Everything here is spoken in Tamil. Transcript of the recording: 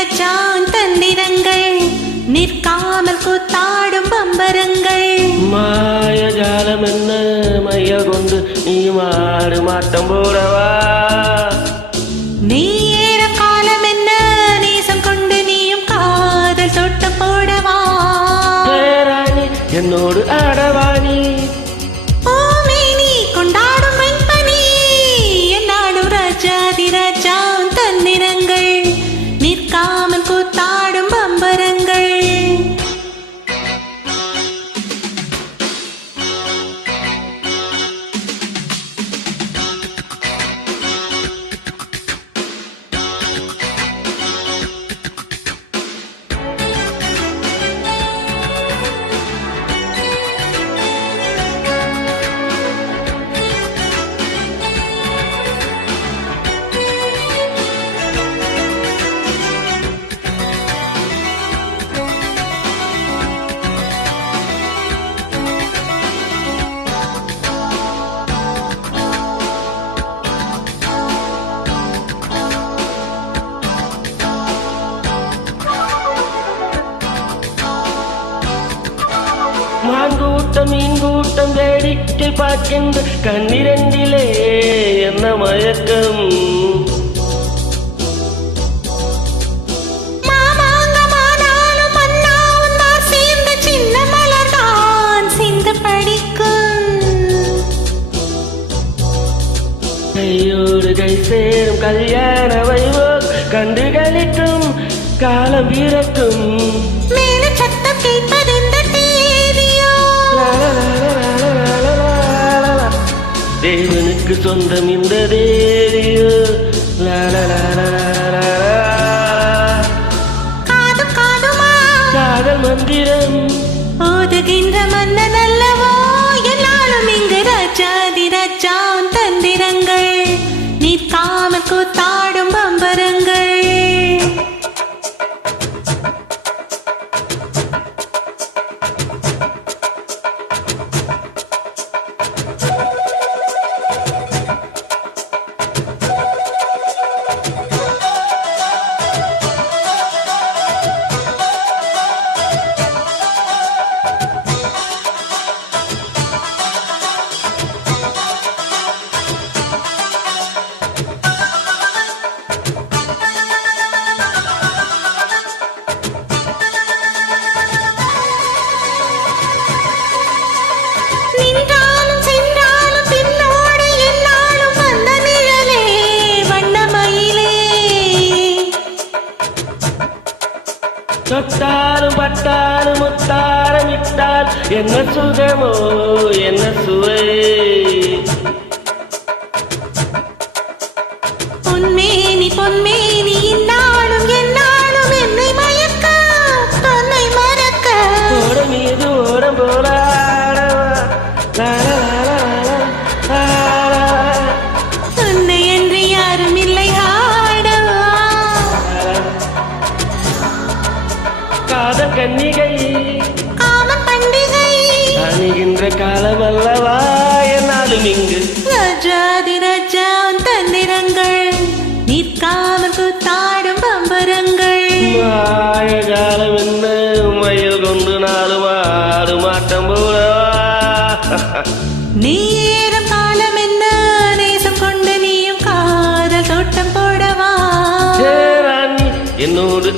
ராஜாதிராஜான் தந்திரங்கள் நிற்காமல் கூத்தாடும் பம்பரங்கள். மாயஜாலம் என்ன மைய கொண்டு நீ மாடு மாட்டம் போடவா. நீ ஏற காலம் என்ன நேசம் கொண்டு நீயும் காதல் தோட்டம் போடவா. ராணி என்னோடு ஆடவாணி ஓமேனி கொண்டாடும் வெண்பனி என்னாடும் ராஜாதிராஜான் தந்திரங்கள் நிற்காமல் கூத்தாடும் பம்பரங்கள். மாங்கூட்டம் மீன்கூட்டம் வேடிக்கை பார்க்கின்ற கண்ணிரண்டிலே என்ன மயக்கம். கையோடு கை சேரும் கல்யாண வைபோம் கண்டுகளிக்கும் காலம் பிறக்கும். சத்தம் கேட்பது தேவனுக்கு சொந்தம் இந்த தேவியோ. காதல் மந்திரம் ஓதுகின்ற மன்னன் அல்லவோ எல்லாரும் இங்கு ராஜாதிராஜான் தந்திரங்கள் நிற்காமல் கூத்தாடும் பம்பரங்கள். தொட்டாலும் பட்டாலும் முத்தாரம் இட்டால் என்ன சுகமோ என்ன சுவை. பொன்மேனி பொன்மேனி இன்னாலும் என்னாலும் என்னை மயக்க தன்னை மறக்க. ஓடம் மீது ஓடம் போராடவா உன்னை என்று யாரும் இல்லை ஆடவா. காதல் கன்னிகை காம பண்டிகை அணிகின்ற காலம் அல்லவா என்னாலும் இங்கு ராஜாதிராஜான் தந்திரங்கள் நிற்காமல் கூத்தாடும் பம்பரங்கள். மாயஜாலம் என்ன மயில் கொண்டு நாலு மாடு மாட்டம் போடவா. நீ ஏறும் காலம் என்ன நேசம் கொண்டு நீயும் காதல் தோட்டம் போடவா. ராணி என்னோடு